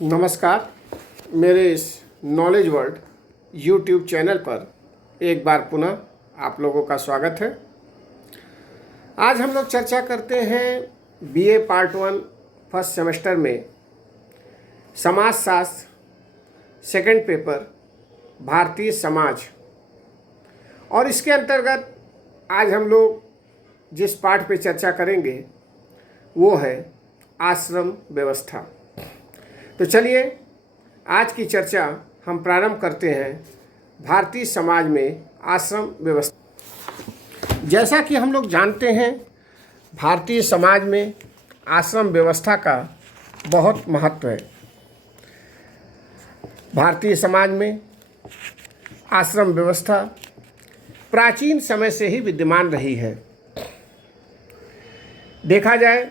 नमस्कार। मेरे इस नॉलेज वर्ल्ड यूट्यूब चैनल पर एक बार पुनः आप लोगों का स्वागत है। आज हम लोग चर्चा करते हैं बीए पार्ट 1 फर्स्ट सेमेस्टर में समाजशास्त्र सेकंड पेपर भारतीय समाज, और इसके अंतर्गत आज हम लोग जिस पाठ पे चर्चा करेंगे वो है आश्रम व्यवस्था। तो चलिए आज की चर्चा हम प्रारंभ करते हैं भारतीय समाज में आश्रम व्यवस्था। जैसा कि हम लोग जानते हैं, भारतीय समाज में आश्रम व्यवस्था का बहुत महत्व है। भारतीय समाज में आश्रम व्यवस्था प्राचीन समय से ही विद्यमान रही है। देखा जाए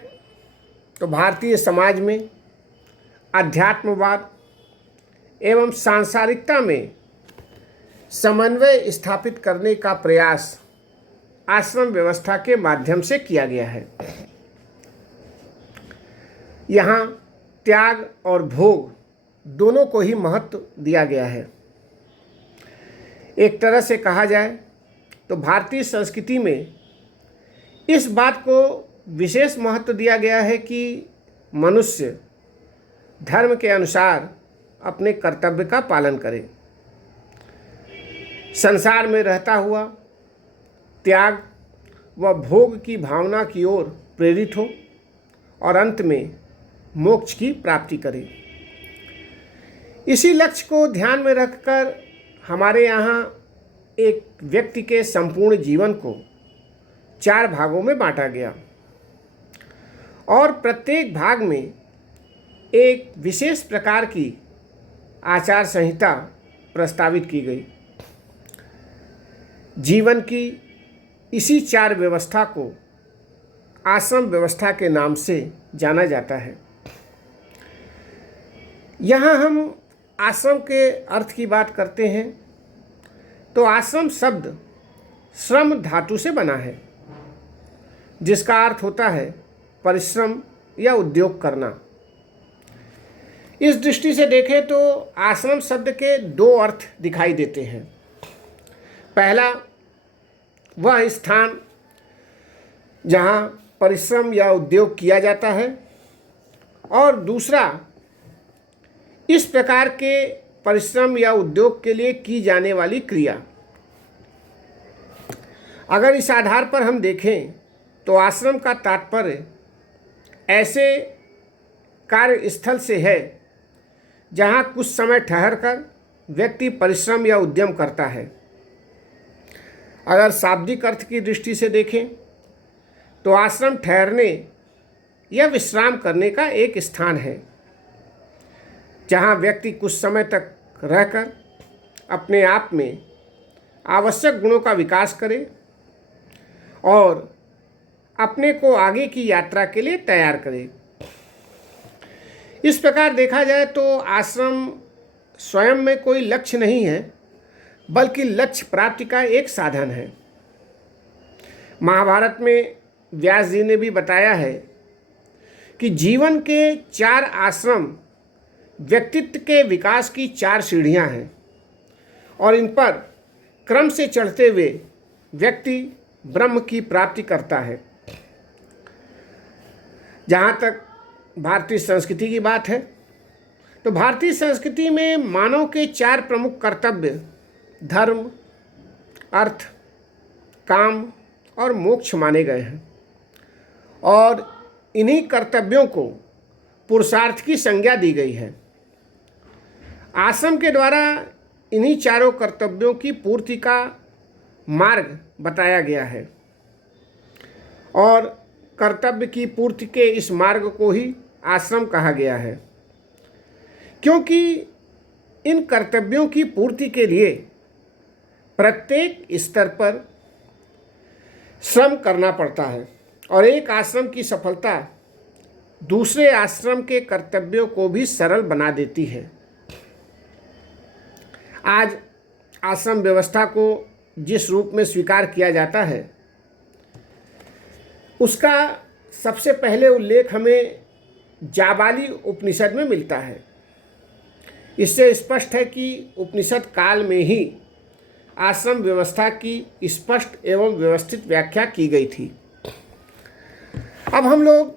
तो भारतीय समाज में अध्यात्मवाद एवं सांसारिकता में समन्वय स्थापित करने का प्रयास आश्रम व्यवस्था के माध्यम से किया गया है। यहाँ त्याग और भोग दोनों को ही महत्व दिया गया है। एक तरह से कहा जाए तो भारतीय संस्कृति में इस बात को विशेष महत्व दिया गया है कि मनुष्य धर्म के अनुसार अपने कर्तव्य का पालन करे, संसार में रहता हुआ त्याग व भोग की भावना की ओर प्रेरित हो और अंत में मोक्ष की प्राप्ति करे। इसी लक्ष्य को ध्यान में रखकर हमारे यहाँ एक व्यक्ति के संपूर्ण जीवन को 4 भागों में बांटा गया और प्रत्येक भाग में एक विशेष प्रकार की आचार संहिता प्रस्तावित की गई। जीवन की इसी 4 व्यवस्था को आश्रम व्यवस्था के नाम से जाना जाता है। यहाँ हम आश्रम के अर्थ की बात करते हैं तो आश्रम शब्द श्रम धातु से बना है, जिसका अर्थ होता है परिश्रम या उद्योग करना। इस दृष्टि से देखें तो आश्रम शब्द के 2 अर्थ दिखाई देते हैं। पहला, वह स्थान जहाँ परिश्रम या उद्योग किया जाता है, और दूसरा, इस प्रकार के परिश्रम या उद्योग के लिए की जाने वाली क्रिया। अगर इस आधार पर हम देखें तो आश्रम का तात्पर्य ऐसे कार्यस्थल से है जहाँ कुछ समय ठहरकर व्यक्ति परिश्रम या उद्यम करता है। अगर शाब्दिक अर्थ की दृष्टि से देखें तो आश्रम ठहरने या विश्राम करने का एक स्थान है जहाँ व्यक्ति कुछ समय तक रहकर अपने आप में आवश्यक गुणों का विकास करे और अपने को आगे की यात्रा के लिए तैयार करे। इस प्रकार देखा जाए तो आश्रम स्वयं में कोई लक्ष्य नहीं है, बल्कि लक्ष्य प्राप्ति का एक साधन है। महाभारत में व्यास जी ने भी बताया है कि जीवन के 4 आश्रम व्यक्तित्व के विकास की 4 सीढ़ियां हैं और इन पर क्रम से चढ़ते हुए व्यक्ति ब्रह्म की प्राप्ति करता है। जहाँ तक भारतीय संस्कृति की बात है तो भारतीय संस्कृति में मानव के 4 प्रमुख कर्तव्य धर्म, अर्थ, काम और मोक्ष माने गए हैं और इन्हीं कर्तव्यों को पुरुषार्थ की संज्ञा दी गई है। आश्रम के द्वारा इन्हीं 4 कर्तव्यों की पूर्ति का मार्ग बताया गया है और कर्तव्य की पूर्ति के इस मार्ग को ही आश्रम कहा गया है, क्योंकि इन कर्तव्यों की पूर्ति के लिए प्रत्येक स्तर पर श्रम करना पड़ता है और एक आश्रम की सफलता दूसरे आश्रम के कर्तव्यों को भी सरल बना देती है। आज आश्रम व्यवस्था को जिस रूप में स्वीकार किया जाता है उसका सबसे पहले उल्लेख हमें जाबाली उपनिषद में मिलता है। इससे स्पष्ट है कि उपनिषद काल में ही आश्रम व्यवस्था की स्पष्ट एवं व्यवस्थित व्याख्या की गई थी। अब हम लोग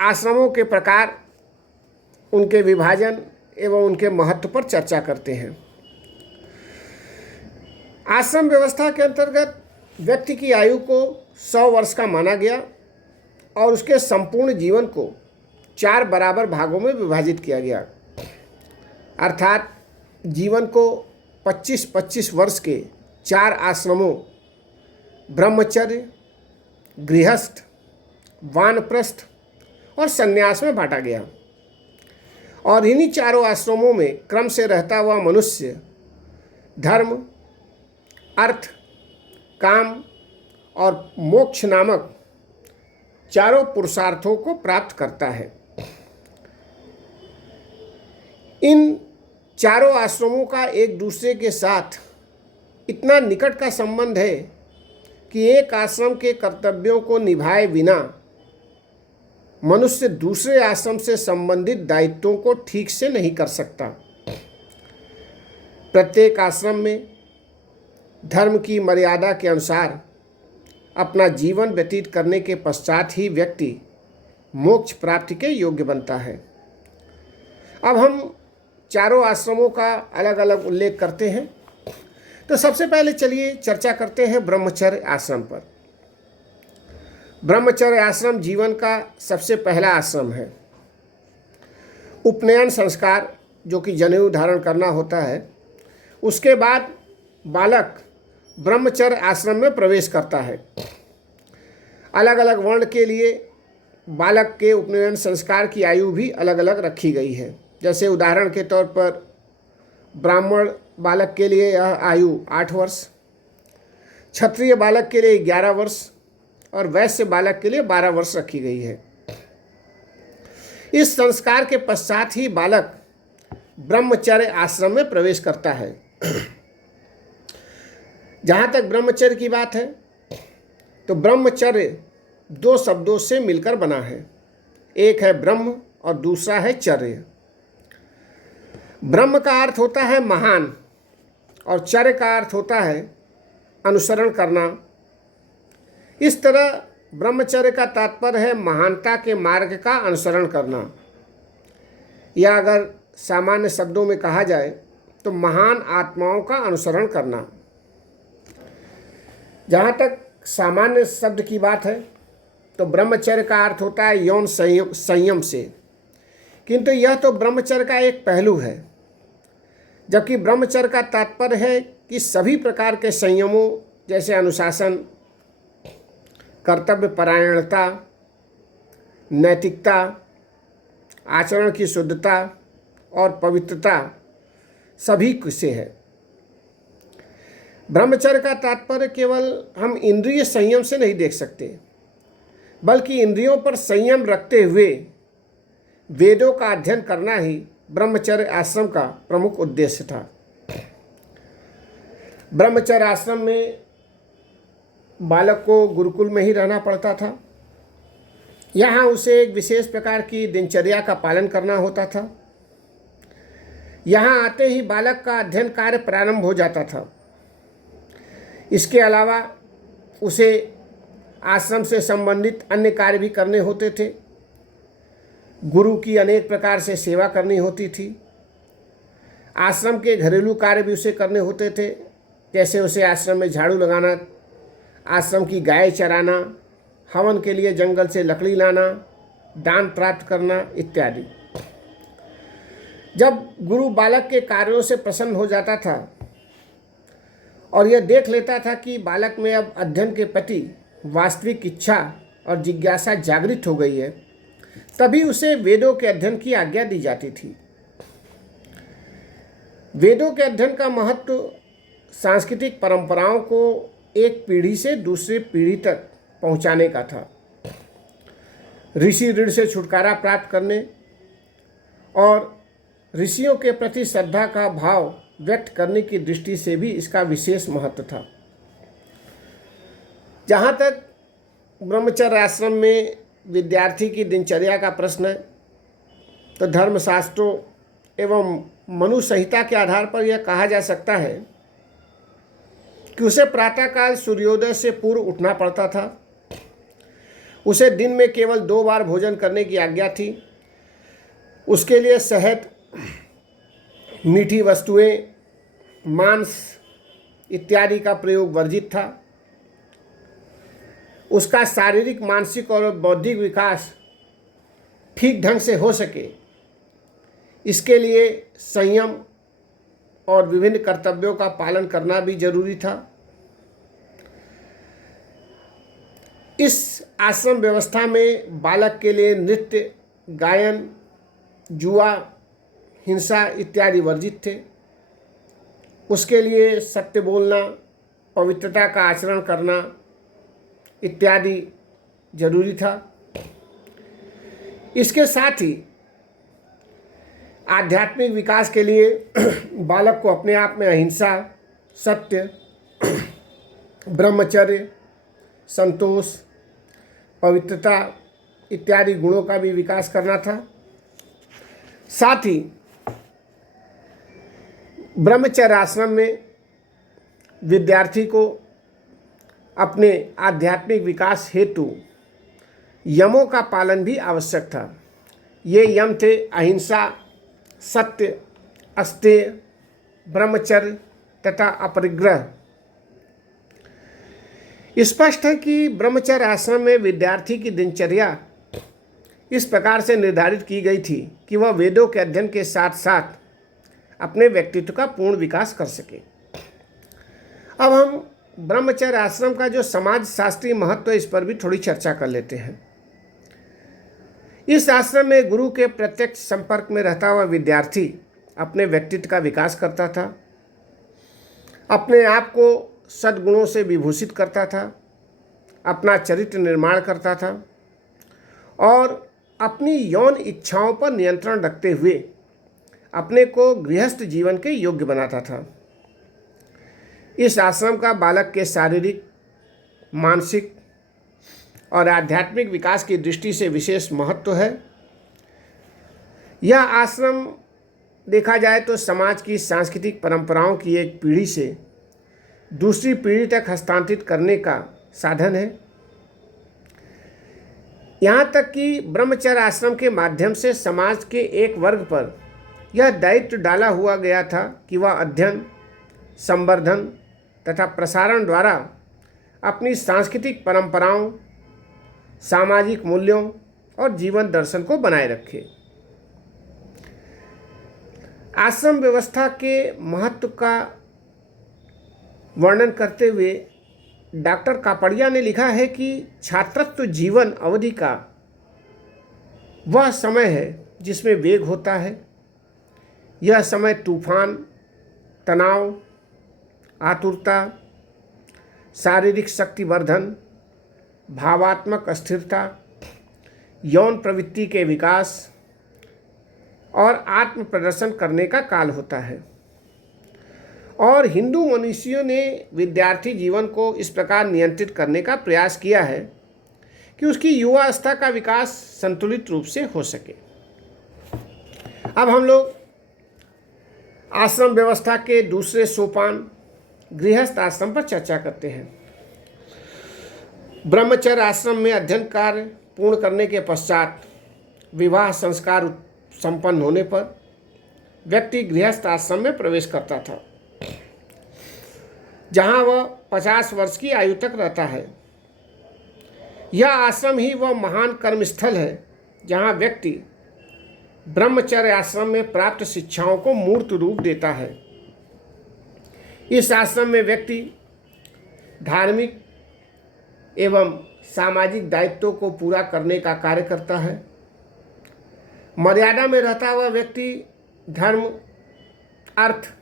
आश्रमों के प्रकार, उनके विभाजन एवं उनके महत्व पर चर्चा करते हैं। आश्रम व्यवस्था के अंतर्गत व्यक्ति की आयु को 100 वर्ष का माना गया और उसके संपूर्ण जीवन को 4 बराबर भागों में विभाजित किया गया, अर्थात जीवन को 25-25 वर्ष के 4 आश्रमों ब्रह्मचर्य, गृहस्थ, वानप्रस्थ और संन्यास में बांटा गया। और इन्हीं चारों आश्रमों में क्रम से रहता हुआ मनुष्य धर्म, अर्थ, काम और मोक्ष नामक चारों पुरुषार्थों को प्राप्त करता है। इन चारों आश्रमों का एक दूसरे के साथ इतना निकट का संबंध है कि एक आश्रम के कर्तव्यों को निभाए बिना मनुष्य दूसरे आश्रम से संबंधित दायित्वों को ठीक से नहीं कर सकता। प्रत्येक आश्रम में धर्म की मर्यादा के अनुसार अपना जीवन व्यतीत करने के पश्चात ही व्यक्ति मोक्ष प्राप्ति के योग्य बनता है। अब हम चारों आश्रमों का अलग अलग उल्लेख करते हैं। तो सबसे पहले चलिए चर्चा करते हैं ब्रह्मचर्य आश्रम पर। ब्रह्मचर्य आश्रम जीवन का सबसे पहला आश्रम है। उपनयन संस्कार, जो कि जनेऊ धारण करना होता है, उसके बाद बालक ब्रह्मचर्य आश्रम में प्रवेश करता है। अलग अलग वर्ण के लिए बालक के उपनयन संस्कार की आयु भी अलग अलग रखी गई है। जैसे उदाहरण के तौर पर ब्राह्मण बालक के लिए यह आयु 8 वर्ष, क्षत्रिय बालक के लिए 11 वर्ष और वैश्य बालक के लिए 12 वर्ष रखी गई है। इस संस्कार के पश्चात ही बालक ब्रह्मचर्य आश्रम में प्रवेश करता है। जहाँ तक ब्रह्मचर्य की बात है, तो ब्रह्मचर्य 2 शब्दों से मिलकर बना है। एक है ब्रह्म और दूसरा है चर्य। ब्रह्म का अर्थ होता है महान और चर्य का अर्थ होता है अनुसरण करना। इस तरह ब्रह्मचर्य का तात्पर्य है महानता के मार्ग का अनुसरण करना, या अगर सामान्य शब्दों में कहा जाए तो महान आत्माओं का अनुसरण करना। जहाँ तक सामान्य शब्द की बात है, तो ब्रह्मचर्य का अर्थ होता है यौन संयम से, किंतु यह तो ब्रह्मचर्य का एक पहलू है, जबकि ब्रह्मचर्य का तात्पर्य है कि सभी प्रकार के संयमों जैसे अनुशासन, कर्तव्य परायणता, नैतिकता, आचरण की शुद्धता और पवित्रता सभी से है। ब्रह्मचर्य का तात्पर्य केवल हम इंद्रिय संयम से नहीं देख सकते, बल्कि इंद्रियों पर संयम रखते हुए वेदों का अध्ययन करना ही ब्रह्मचर्य आश्रम का प्रमुख उद्देश्य था। ब्रह्मचर्य आश्रम में बालक को गुरुकुल में ही रहना पड़ता था। यहाँ उसे एक विशेष प्रकार की दिनचर्या का पालन करना होता था। यहाँ आते ही बालक का अध्ययन कार्य प्रारंभ हो जाता था। इसके अलावा उसे आश्रम से संबंधित अन्य कार्य भी करने होते थे। गुरु की अनेक प्रकार से सेवा करनी होती थी। आश्रम के घरेलू कार्य भी उसे करने होते थे, जैसे उसे आश्रम में झाड़ू लगाना, आश्रम की गाय चराना, हवन के लिए जंगल से लकड़ी लाना, दान प्राप्त करना इत्यादि। जब गुरु बालक के कार्यों से प्रसन्न हो जाता था और यह देख लेता था कि बालक में अब अध्ययन के प्रति वास्तविक इच्छा और जिज्ञासा जागृत हो गई है, तभी उसे वेदों के अध्ययन की आज्ञा दी जाती थी। वेदों के अध्ययन का महत्व सांस्कृतिक परंपराओं को एक पीढ़ी से दूसरी पीढ़ी तक पहुंचाने का था। ऋषि ऋण से छुटकारा प्राप्त करने और ऋषियों के प्रति श्रद्धा का भाव व्यक्त करने की दृष्टि से भी इसका विशेष महत्व था। जहाँ तक ब्रह्मचर्य आश्रम में विद्यार्थी की दिनचर्या का प्रश्न है, तो धर्मशास्त्रों एवं मनु संहिता के आधार पर यह कहा जा सकता है कि उसे प्रातःकाल सूर्योदय से पूर्व उठना पड़ता था। उसे दिन में केवल 2 बार भोजन करने की आज्ञा थी। उसके लिए शहद, मीठी वस्तुएं, मांस इत्यादि का प्रयोग वर्जित था। उसका शारीरिक, मानसिक और बौद्धिक विकास ठीक ढंग से हो सके, इसके लिए संयम और विभिन्न कर्तव्यों का पालन करना भी जरूरी था। इस आश्रम व्यवस्था में बालक के लिए नृत्य, गायन, जुआ, हिंसा इत्यादि वर्जित थे। उसके लिए सत्य बोलना, पवित्रता का आचरण करना इत्यादि जरूरी था। इसके साथ ही आध्यात्मिक विकास के लिए बालक को अपने आप में अहिंसा, सत्य, ब्रह्मचर्य, संतोष, पवित्रता इत्यादि गुणों का भी विकास करना था। साथ ही ब्रह्मचर्य आश्रम में विद्यार्थी को अपने आध्यात्मिक विकास हेतु यमों का पालन भी आवश्यक था। ये यम थे अहिंसा, सत्य, अस्तेय, ब्रह्मचर्य तथा अपरिग्रह। स्पष्ट है कि ब्रह्मचर्य आश्रम में विद्यार्थी की दिनचर्या इस प्रकार से निर्धारित की गई थी कि वह वेदों के अध्ययन के साथ साथ अपने व्यक्तित्व का पूर्ण विकास कर सके। अब हम ब्रह्मचर्य आश्रम का जो समाज शास्त्रीय महत्व है, इस पर भी थोड़ी चर्चा कर लेते हैं। इस आश्रम में गुरु के प्रत्यक्ष संपर्क में रहता हुआ विद्यार्थी अपने व्यक्तित्व का विकास करता था, अपने आप को सद्गुणों से विभूषित करता था, अपना चरित्र निर्माण करता था और अपनी यौन इच्छाओं पर नियंत्रण रखते हुए अपने को गृहस्थ जीवन के योग्य बनाता था। इस आश्रम का बालक के शारीरिक, मानसिक और आध्यात्मिक विकास की दृष्टि से विशेष महत्व है। यह आश्रम देखा जाए तो समाज की सांस्कृतिक परंपराओं की एक पीढ़ी से दूसरी पीढ़ी तक हस्तांतरित करने का साधन है। यहाँ तक कि ब्रह्मचर्य आश्रम के माध्यम से समाज के एक वर्ग पर यह दायित्व डाला हुआ गया था कि वह अध्ययन, संवर्धन तथा प्रसारण द्वारा अपनी सांस्कृतिक परंपराओं, सामाजिक मूल्यों और जीवन दर्शन को बनाए रखे। आश्रम व्यवस्था के महत्व का वर्णन करते हुए डॉक्टर कापड़िया ने लिखा है कि छात्रत्व जीवन अवधि का वह समय है जिसमें वेग होता है। यह समय तूफान, तनाव, आतुरता, शारीरिक शक्तिवर्धन, भावात्मक अस्थिरता, यौन प्रवृत्ति के विकास और आत्म प्रदर्शन करने का काल होता है। और हिंदू मनीषियों ने विद्यार्थी जीवन को इस प्रकार नियंत्रित करने का प्रयास किया है कि उसकी युवावस्था का विकास संतुलित रूप से हो सके। अब हम लोग आश्रम व्यवस्था के दूसरे सोपान गृहस्थ आश्रम पर चर्चा करते हैं। ब्रह्मचर्य आश्रम में अध्ययन कार्य पूर्ण करने के पश्चात विवाह संस्कार संपन्न होने पर व्यक्ति गृहस्थ आश्रम में प्रवेश करता था, जहां वह 50 वर्ष की आयु तक रहता है। यह आश्रम ही वह महान कर्मस्थल है जहां व्यक्ति ब्रह्मचर्य आश्रम में प्राप्त शिक्षाओं को मूर्त रूप देता है। इस आश्रम में व्यक्ति धार्मिक एवं सामाजिक दायित्वों को पूरा करने का कार्य करता है। मर्यादा में रहता हुआ व्यक्ति धर्म, अर्थ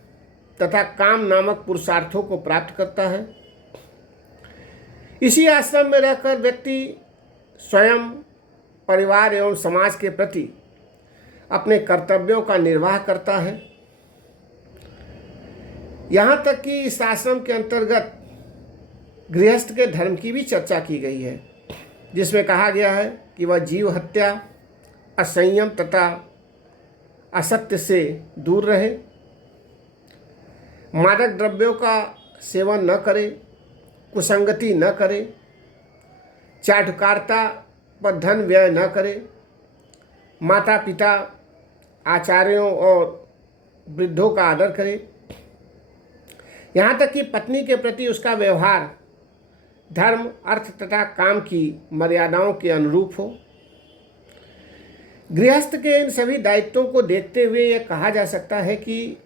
तथा काम नामक पुरुषार्थों को प्राप्त करता है। इसी आश्रम में रहकर व्यक्ति स्वयं, परिवार एवं समाज के प्रति अपने कर्तव्यों का निर्वाह करता है। यहाँ तक कि इस आश्रम के अंतर्गत गृहस्थ के धर्म की भी चर्चा की गई है, जिसमें कहा गया है कि वह जीव हत्या, असंयम तथा असत्य से दूर रहे, मादक द्रव्यों का सेवन न करे, कुसंगति न करे, चाटुकारिता पर धन व्यय न करे, माता पिता, आचार्यों और वृद्धों का आदर करे, यहाँ तक कि पत्नी के प्रति उसका व्यवहार धर्म, अर्थ तथा काम की मर्यादाओं के अनुरूप हो। गृहस्थ के इन सभी दायित्वों को देखते हुए यह कहा जा सकता है कि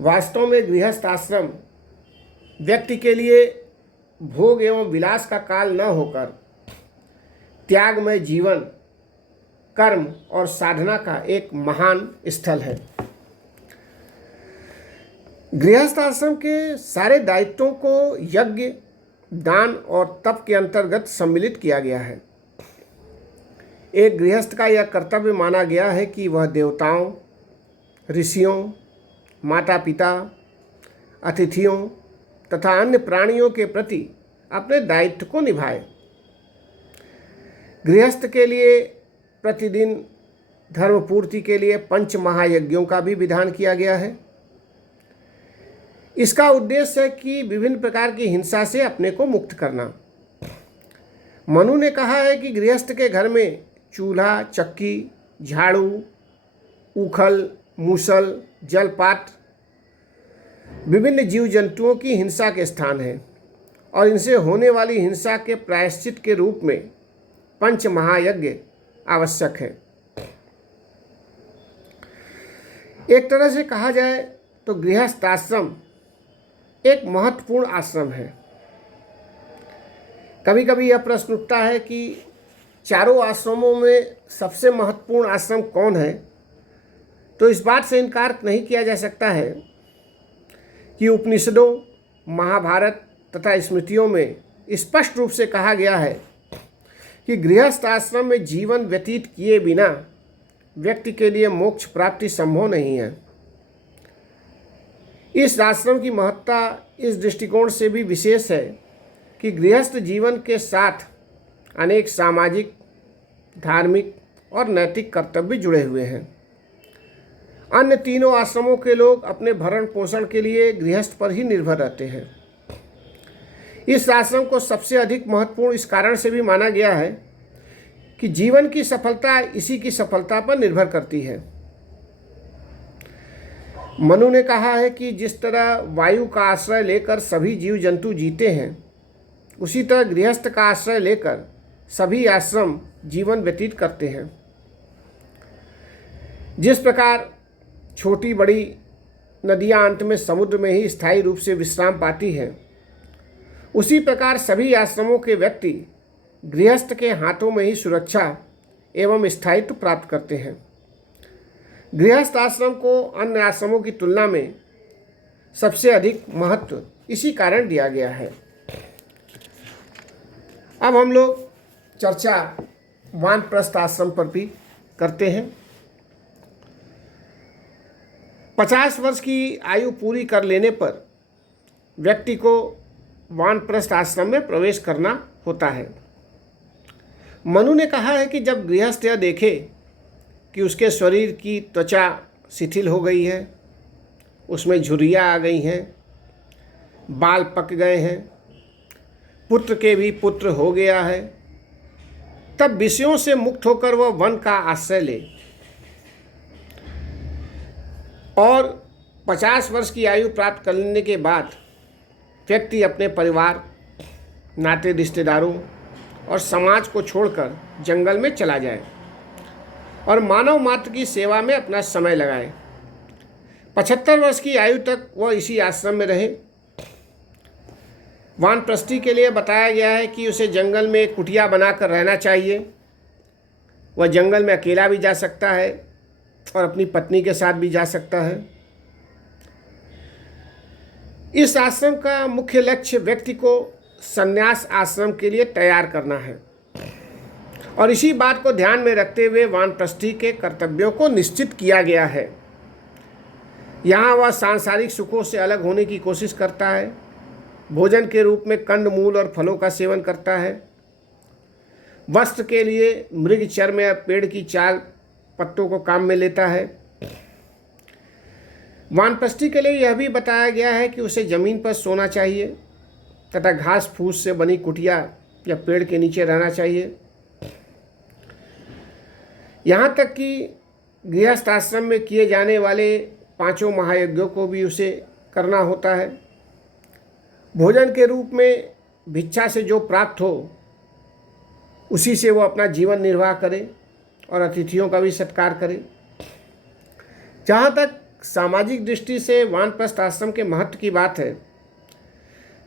वास्तव में गृहस्थ आश्रम व्यक्ति के लिए भोग एवं विलास का काल न होकर त्यागमय जीवन, कर्म और साधना का एक महान स्थल है। गृहस्थ आश्रम के सारे दायित्वों को यज्ञ, दान और तप के अंतर्गत सम्मिलित किया गया है। एक गृहस्थ का यह कर्तव्य माना गया है कि वह देवताओं, ऋषियों, माता पिता, अतिथियों तथा अन्य प्राणियों के प्रति अपने दायित्व को निभाए। गृहस्थ के लिए प्रतिदिन धर्म पूर्ति के लिए 5 महायज्ञों का भी विधान किया गया है। इसका उद्देश्य है कि विभिन्न प्रकार की हिंसा से अपने को मुक्त करना। मनु ने कहा है कि गृहस्थ के घर में चूल्हा, चक्की, झाड़ू, ऊखल, मूसल, जलपात्र विभिन्न जीव जंतुओं की हिंसा के स्थान है और इनसे होने वाली हिंसा के प्रायश्चित के रूप में 5 महायज्ञ आवश्यक है। एक तरह से कहा जाए तो गृहस्थ आश्रम एक महत्वपूर्ण आश्रम है। कभी कभी यह प्रश्न उठता है कि चारों आश्रमों में सबसे महत्वपूर्ण आश्रम कौन है, तो इस बात से इनकार नहीं किया जा सकता है कि उपनिषदों, महाभारत तथा स्मृतियों में स्पष्ट रूप से कहा गया है कि गृहस्थ आश्रम में जीवन व्यतीत किए बिना व्यक्ति के लिए मोक्ष प्राप्ति संभव नहीं है। इस आश्रम की महत्ता इस दृष्टिकोण से भी विशेष है कि गृहस्थ जीवन के साथ अनेक सामाजिक, धार्मिक और नैतिक कर्तव्य जुड़े हुए हैं। अन्य तीनों आश्रमों के लोग अपने भरण पोषण के लिए गृहस्थ पर ही निर्भर रहते हैं। इस आश्रम को सबसे अधिक महत्वपूर्ण इस कारण से भी माना गया है कि जीवन की सफलता इसी की सफलता पर निर्भर करती है। मनु ने कहा है कि जिस तरह वायु का आश्रय लेकर सभी जीव जंतु जीते हैं, उसी तरह गृहस्थ का आश्रय लेकर सभी आश्रम जीवन व्यतीत करते हैं। जिस प्रकार छोटी बड़ी नदियां अंत में समुद्र में ही स्थायी रूप से विश्राम पाती हैं, उसी प्रकार सभी आश्रमों के व्यक्ति गृहस्थ के हाथों में ही सुरक्षा एवं स्थायित्व प्राप्त करते हैं। गृहस्थ आश्रम को अन्य आश्रमों की तुलना में सबसे अधिक महत्व इसी कारण दिया गया है। अब हम लोग चर्चा वानप्रस्थ आश्रम पर भी करते हैं। 50 वर्ष की आयु पूरी कर लेने पर व्यक्ति को वानप्रस्थ आश्रम में प्रवेश करना होता है। मनु ने कहा है कि जब गृहस्थ यह देखे कि उसके शरीर की त्वचा शिथिल हो गई है, उसमें झुर्रियाँ आ गई हैं, बाल पक गए हैं, पुत्र के भी पुत्र हो गया है, तब विषयों से मुक्त होकर वह वन का आश्रय ले और 50 वर्ष की आयु प्राप्त कर लेने के बाद व्यक्ति अपने परिवार, नाते रिश्तेदारों और समाज को छोड़कर जंगल में चला जाए और मानव मात्र की सेवा में अपना समय लगाए। 75 वर्ष की आयु तक वह इसी आश्रम में रहे। वानप्रस्थी के लिए बताया गया है कि उसे जंगल में एक कुटिया बनाकर रहना चाहिए। वह जंगल में अकेला भी जा सकता है और अपनी पत्नी के साथ भी जा सकता है। इस आश्रम का मुख्य लक्ष्य व्यक्ति को संन्यास आश्रम के लिए तैयार करना है और इसी बात को ध्यान में रखते हुए वानप्रस्थी के कर्तव्यों को निश्चित किया गया है। यहाँ वह सांसारिक सुखों से अलग होने की कोशिश करता है, भोजन के रूप में कंद मूल और फलों का सेवन करता है, वस्त्र के लिए मृग चर्म या पेड़ की चाल पत्तों को काम में लेता है। वानप्रस्थी के लिए यह भी बताया गया है कि उसे ज़मीन पर सोना चाहिए तथा घास फूस से बनी कुटिया या पेड़ के नीचे रहना चाहिए। यहाँ तक कि गृहस्थ आश्रम में किए जाने वाले 5 महायज्ञों को भी उसे करना होता है। भोजन के रूप में भिक्षा से जो प्राप्त हो उसी से वो अपना जीवन निर्वाह करे और अतिथियों का भी सत्कार करे। जहाँ तक सामाजिक दृष्टि से वानप्रस्थ आश्रम के महत्व की बात है,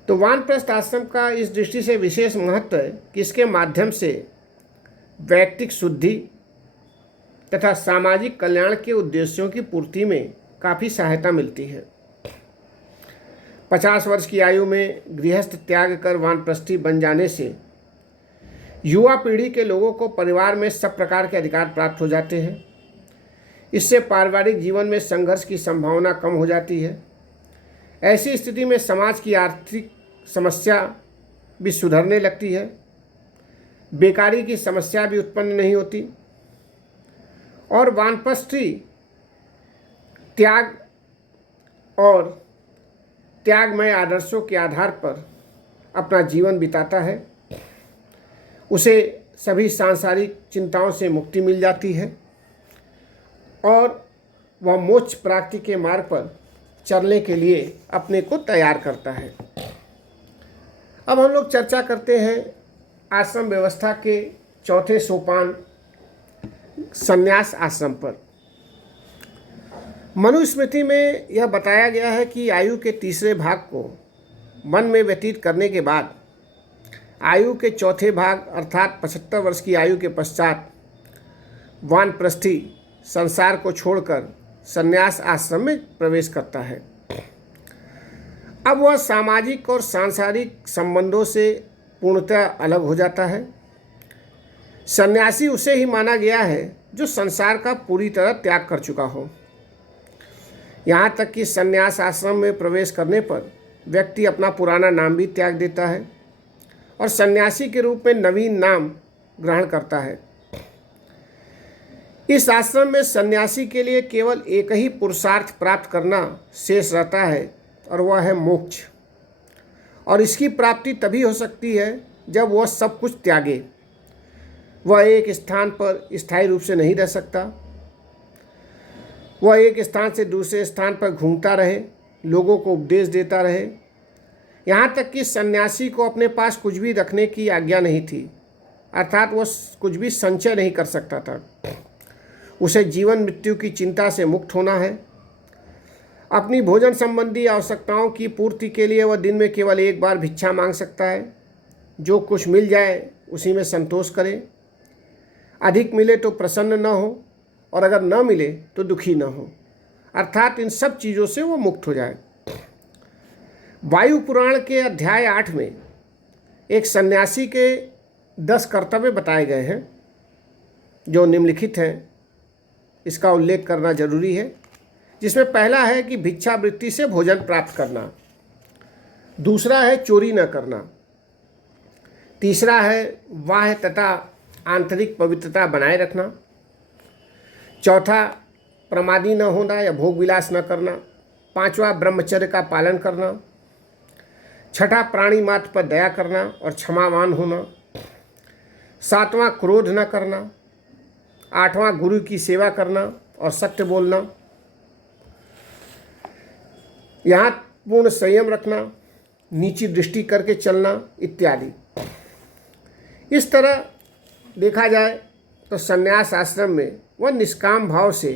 तो वानप्रस्थ आश्रम का इस दृष्टि से विशेष महत्व है कि इसके माध्यम से वैयक्तिक शुद्धि तथा सामाजिक कल्याण के उद्देश्यों की पूर्ति में काफ़ी सहायता मिलती है। 50 वर्ष की आयु में गृहस्थ त्याग कर वानप्रस्थी बन जाने से युवा पीढ़ी के लोगों को परिवार में सब प्रकार के अधिकार प्राप्त हो जाते हैं। इससे पारिवारिक जीवन में संघर्ष की संभावना कम हो जाती है। ऐसी स्थिति में समाज की आर्थिक समस्या भी सुधरने लगती है, बेकारी की समस्या भी उत्पन्न नहीं होती और वानप्रस्थी त्याग और त्यागमय आदर्शों के आधार पर अपना जीवन बिताता है। उसे सभी सांसारिक चिंताओं से मुक्ति मिल जाती है और वह मोक्ष प्राप्ति के मार्ग पर चलने के लिए अपने को तैयार करता है। अब हम लोग चर्चा करते हैं आश्रम व्यवस्था के चौथे सोपान संन्यास आश्रम पर। मनुस्मृति में यह बताया गया है कि आयु के तीसरे भाग को वन में व्यतीत करने के बाद आयु के चौथे भाग अर्थात 75 वर्ष की आयु के पश्चात वानप्रस्थी संसार को छोड़कर संन्यास आश्रम में प्रवेश करता है। अब वह सामाजिक और सांसारिक संबंधों से पूर्णतः अलग हो जाता है। सन्यासी उसे ही माना गया है जो संसार का पूरी तरह त्याग कर चुका हो। यहाँ तक कि संन्यास आश्रम में प्रवेश करने पर व्यक्ति अपना पुराना नाम भी त्याग देता है और सन्यासी के रूप में नवीन नाम ग्रहण करता है। इस आश्रम में सन्यासी के लिए केवल एक ही पुरुषार्थ प्राप्त करना शेष रहता है और वह है मोक्ष। और इसकी प्राप्ति तभी हो सकती है जब वह सब कुछ त्यागे। वह एक स्थान पर स्थायी रूप से नहीं रह सकता। वह एक स्थान से दूसरे स्थान पर घूमता रहे, लोगों को उपदेश देता रहे। यहाँ तक कि सन्यासी को अपने पास कुछ भी रखने की आज्ञा नहीं थी, अर्थात वह कुछ भी संचय नहीं कर सकता था। उसे जीवन मृत्यु की चिंता से मुक्त होना है। अपनी भोजन संबंधी आवश्यकताओं की पूर्ति के लिए वह दिन में केवल एक बार भिक्षा मांग सकता है। जो कुछ मिल जाए उसी में संतोष करे। अधिक मिले तो प्रसन्न न हो और अगर न मिले तो दुखी न हो, अर्थात इन सब चीज़ों से वो मुक्त हो जाए। वायु पुराण के अध्याय 8 में एक सन्यासी के 10 कर्तव्य बताए गए हैं जो निम्नलिखित हैं। इसका उल्लेख करना जरूरी है, जिसमें पहला है कि भिक्षावृत्ति से भोजन प्राप्त करना, दूसरा है चोरी न करना, तीसरा है बाह्य तथा आंतरिक पवित्रता बनाए रखना, चौथा प्रमादी न होना या भोग विलास न करना, पांचवा ब्रह्मचर्य का पालन करना, छठा प्राणी मात्र पर दया करना और क्षमावान होना, सातवां क्रोध न करना, आठवां गुरु की सेवा करना और सत्य बोलना, यहाँ पूर्ण संयम रखना, नीची दृष्टि करके चलना इत्यादि। इस तरह देखा जाए तो संन्यास आश्रम में वह निष्काम भाव से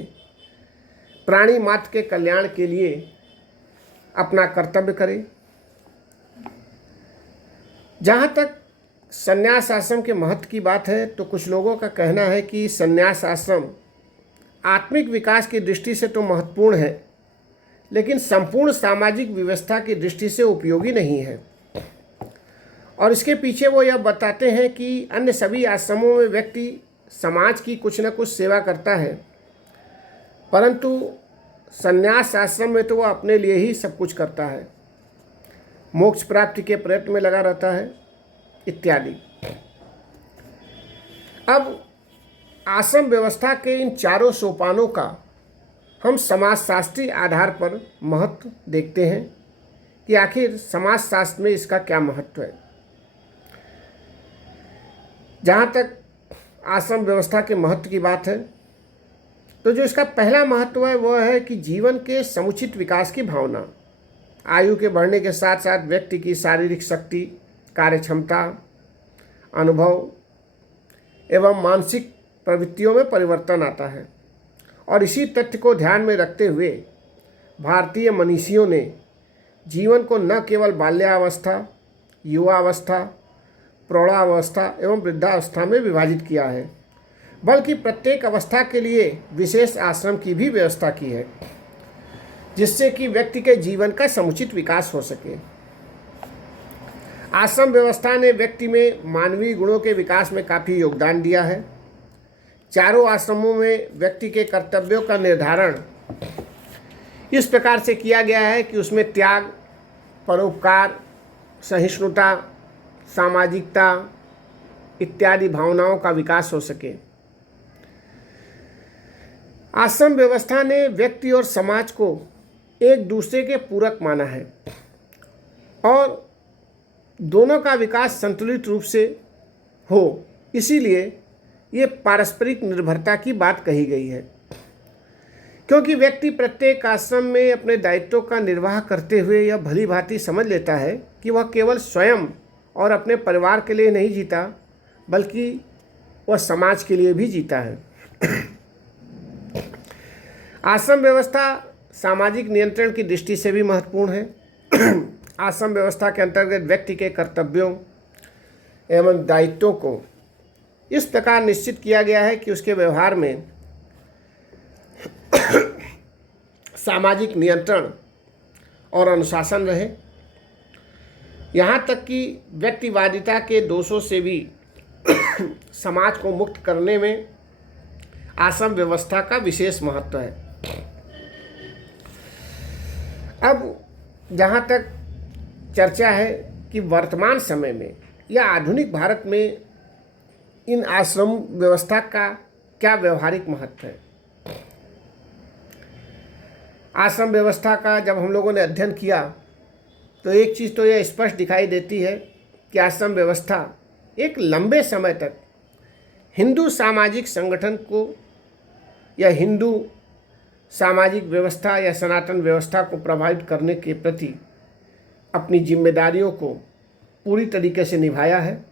प्राणी मात्र के कल्याण के लिए अपना कर्तव्य करे। जहाँ तक संन्यास आश्रम के महत्व की बात है तो कुछ लोगों का कहना है कि संन्यास आश्रम आत्मिक विकास की दृष्टि से तो महत्वपूर्ण है, लेकिन संपूर्ण सामाजिक व्यवस्था की दृष्टि से उपयोगी नहीं है। और इसके पीछे वो यह बताते हैं कि अन्य सभी आश्रमों में व्यक्ति समाज की कुछ न कुछ सेवा करता है, परंतु संन्यास आश्रम में तो वह अपने लिए ही सब कुछ करता है, मोक्ष प्राप्ति के प्रयत्न में लगा रहता है इत्यादि। अब आश्रम व्यवस्था के इन चारों सोपानों का हम समाजशास्त्रीय आधार पर महत्व देखते हैं कि आखिर समाजशास्त्र में इसका क्या महत्व है। जहाँ तक आश्रम व्यवस्था के महत्व की बात है, तो जो इसका पहला महत्व है वह है कि जीवन के समुचित विकास की भावना। आयु के बढ़ने के साथ साथ व्यक्ति की शारीरिक शक्ति, कार्य क्षमता, अनुभव एवं मानसिक प्रवृत्तियों में परिवर्तन आता है। और इसी तथ्य को ध्यान में रखते हुए भारतीय मनीषियों ने जीवन को न केवल बाल्यावस्था, युवावस्था, प्रौढ़ावस्था एवं वृद्धावस्था में विभाजित किया है, बल्कि प्रत्येक अवस्था के लिए विशेष आश्रम की भी व्यवस्था की है, जिससे कि व्यक्ति के जीवन का समुचित विकास हो सके। आश्रम व्यवस्था ने व्यक्ति में मानवीय गुणों के विकास में काफ़ी योगदान दिया है। चारों आश्रमों में व्यक्ति के कर्तव्यों का निर्धारण इस प्रकार से किया गया है कि उसमें त्याग, परोपकार, सहिष्णुता, सामाजिकता इत्यादि भावनाओं का विकास हो सके। आश्रम व्यवस्था ने व्यक्ति और समाज को एक दूसरे के पूरक माना है और दोनों का विकास संतुलित रूप से हो, इसीलिए ये पारस्परिक निर्भरता की बात कही गई है। क्योंकि व्यक्ति प्रत्येक आश्रम में अपने दायित्वों का निर्वाह करते हुए यह भली भांति समझ लेता है कि वह केवल स्वयं और अपने परिवार के लिए नहीं जीता, बल्कि वह समाज के लिए भी जीता है। आश्रम व्यवस्था सामाजिक नियंत्रण की दृष्टि से भी महत्वपूर्ण है। आश्रम व्यवस्था के अंतर्गत व्यक्ति के कर्तव्यों एवं दायित्वों को इस प्रकार निश्चित किया गया है कि उसके व्यवहार में सामाजिक नियंत्रण और अनुशासन रहे। यहाँ तक कि व्यक्तिवादिता के दोषों से भी समाज को मुक्त करने में आश्रम व्यवस्था का विशेष महत्व है। अब जहाँ तक चर्चा है कि वर्तमान समय में या आधुनिक भारत में इन आश्रम व्यवस्था का क्या व्यवहारिक महत्व है। आश्रम व्यवस्था का जब हम लोगों ने अध्ययन किया तो एक चीज़ तो यह स्पष्ट दिखाई देती है कि आश्रम व्यवस्था एक लंबे समय तक हिंदू सामाजिक संगठन को या हिंदू सामाजिक व्यवस्था या सनातन व्यवस्था को प्रभावित करने के प्रति अपनी जिम्मेदारियों को पूरी तरीके से निभाया है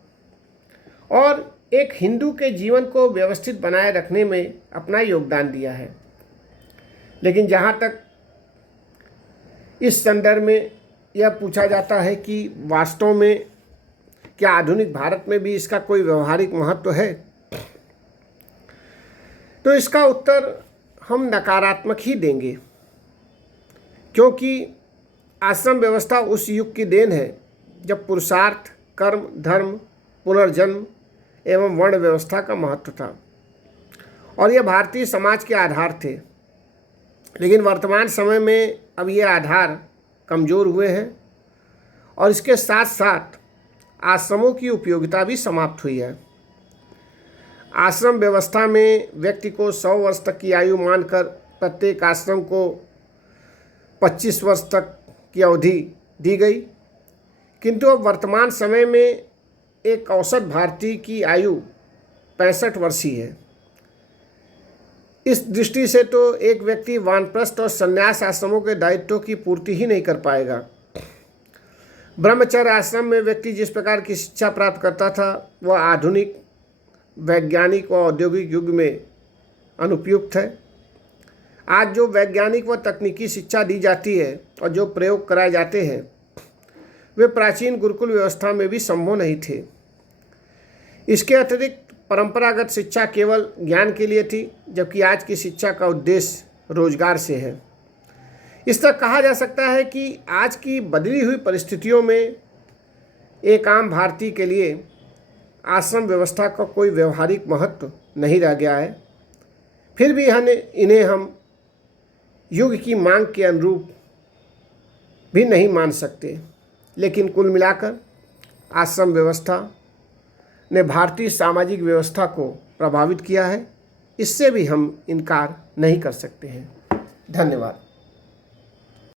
और एक हिंदू के जीवन को व्यवस्थित बनाए रखने में अपना योगदान दिया है। लेकिन जहाँ तक इस संदर्भ में यह पूछा जाता है कि वास्तव में क्या आधुनिक भारत में भी इसका कोई व्यवहारिक महत्व है, तो इसका उत्तर हम नकारात्मक ही देंगे, क्योंकि आश्रम व्यवस्था उस युग की देन है जब पुरुषार्थ, कर्म, धर्म, पुनर्जन्म एवं वर्ण व्यवस्था का महत्व था और यह भारतीय समाज के आधार थे। लेकिन वर्तमान समय में अब ये आधार कमज़ोर हुए हैं और इसके साथ साथ आश्रमों की उपयोगिता भी समाप्त हुई है। आश्रम व्यवस्था में व्यक्ति को 100 वर्ष तक की आयु मानकर प्रत्येक आश्रम को 25 वर्ष तक की अवधि दी गई, किंतु अब वर्तमान समय में एक औसत भारतीय की आयु 65 वर्षीय है। इस दृष्टि से तो एक व्यक्ति वानप्रस्थ और संन्यास आश्रमों के दायित्वों की पूर्ति ही नहीं कर पाएगा। ब्रह्मचर्य आश्रम में व्यक्ति जिस प्रकार की शिक्षा प्राप्त करता था वह आधुनिक वैज्ञानिक व औद्योगिक युग में अनुपयुक्त है। आज जो वैज्ञानिक व तकनीकी शिक्षा दी जाती है और जो प्रयोग कराए जाते हैं वे प्राचीन गुरुकुल व्यवस्था में भी संभव नहीं थे। इसके अतिरिक्त परंपरागत शिक्षा केवल ज्ञान के लिए थी, जबकि आज की शिक्षा का उद्देश्य रोजगार से है। इस तरह कहा जा सकता है कि आज की बदली हुई परिस्थितियों में एक आम भारतीय के लिए आश्रम व्यवस्था का कोई व्यवहारिक महत्व नहीं रह गया है। फिर भी इन्हें हम युग की मांग के अनुरूप भी नहीं मान सकते। लेकिन कुल मिलाकर आश्रम व्यवस्था ने भारतीय सामाजिक व्यवस्था को प्रभावित किया है इससे भी हम इनकार नहीं कर सकते हैं। धन्यवाद।